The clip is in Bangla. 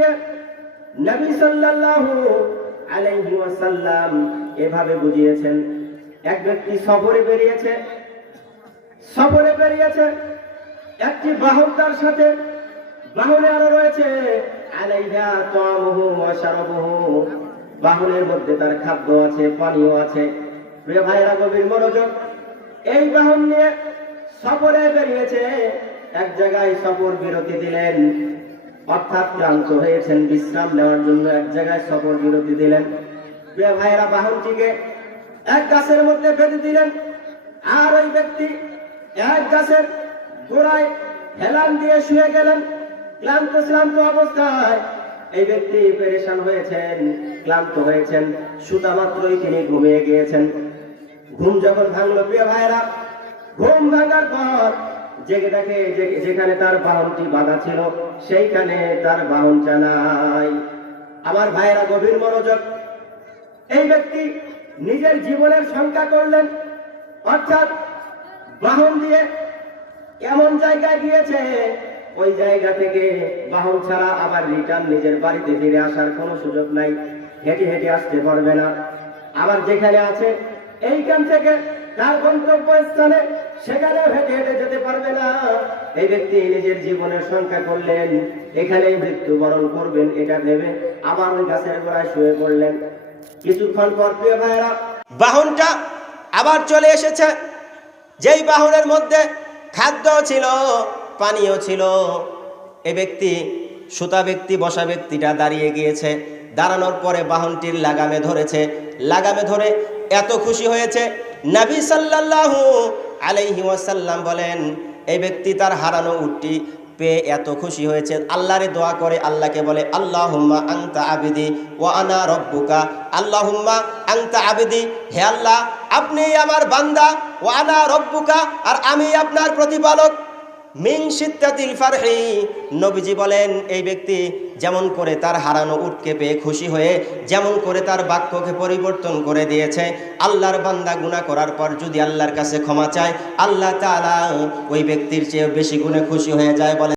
দিয়ে নবী সাল্লাল্লাহু আলাইহি ওয়াসাল্লাম এভাবে বুঝিয়েছেন, এক ব্যক্তি সফরে বেরিয়েছে সফরে বেরিয়েছে, একটি বাহন তার সাথে বাহনে আরও রয়েছে, আলাইহা তামহু ওয়া শারাবহু। বাহনের মধ্যে তার খাদ্য আছে, পানীয় আছে। প্রিয় ভাইরা, গভীর মনোযোগ। এই বাহন নিয়ে সফরে বেরিয়েছে, এক জায়গায় সফর বিরতি দিলেন। অর্থাৎ ক্লান্ত হয়েছেন, বিশ্রাম নেওয়ার জন্য এক জায়গায় সফর বিরতি দিলেন। প্রিয় ভাইরা বাহনটিকে এক গাছের মধ্যে বেঁধে দিলেন। আর ওই ব্যক্তি এক গাছের গোড়ায় হেলান দিয়ে শুয়ে গেলেন। ক্লান্ত, শ্লান্ত অবস্থায় এই ব্যক্তি পেরেশান হয়েছেন, ক্লান্ত হয়েছেন। সুতা মাত্রই তিনি ঘুমিয়ে গিয়েছেন। ঘুম যখন ভাঙলো, প্রিয় ভাইরা ঘুম ভাঙার পর জেগে দেখে যে- যেখানে তার বাহনটি বাঁধা ছিল, সেইখানে তার বাহন চালাই আমার ভাইয়েরা, গভীর মনোযোগ। এই ব্যক্তি নিজের জীবনের শঙ্কা করলেন, অর্থাৎ বাহন দিয়ে এমন জায়গায় গিয়েছে, ওই জায়গা থেকে বাহন ছাড়া আবার রিটার্ন নিজের বাড়িতে ফিরে আসার কোনো সুযোগ নাই। হেঁটে হেঁটে আসতে পারবে না। আবার যেখানে আছে, এইখান থেকে তার গন্তব্য স্থানে সেখানেও হেঁটে হেঁটে যেতে পারবে না। এই ব্যক্তি নিজের জীবনের সংখ্যা করলেন, এখানেই মৃত্যুবরণ করবেন, এটা ভেবে আবার ওই গাছের গোড়ায় শুয়ে পড়লেন। কিছুক্ষণ পর প্রিয় ভাইয়েরা, বাহনটা আবার চলে এসেছে। যেই বাহনের মধ্যে খাদ্য ছিল, পানীয় ছিল, এ ব্যক্তি, সুতা ব্যক্তি, বসা ব্যক্তিটা দাঁড়িয়ে গিয়েছে। দাঁড়ানোর পরে বাহনটির লাগামে ধরেছে। লাগামে ধরে এত খুশি হয়েছে নবী সাল্লাহ আলাইহি ওয়াসাল্লাম বলেন, এই ব্যক্তি তার হারানো উটটি পেয়ে এত খুশি হয়েছে। আল্লাহরে দোয়া করে আল্লাহকে বলে আল্লাহ হুম্মা আংতা আবিদি ও আনা রব্বুকা। আল্লাহ হুম্মা আংতা আবিদি। হে আল্লাহ, আপনি আমার বান্দা। ও আনা রব্বুকা। আর আমি আপনার প্রতিপালক। নবীজি বলেন, এই ব্যক্তি যেমন করে তার হারানো উটকে পেয়ে খুশি হয়ে, যেমন করে তার বাক্যকে পরিবর্তন করে দিয়েছে, আল্লাহর বান্দা গুণা করার পর যদি আল্লাহর কাছে ক্ষমা চায়, আল্লাহ তালা ওই ব্যক্তির চেয়ে বেশি গুণে খুশি হয়ে যায় বলে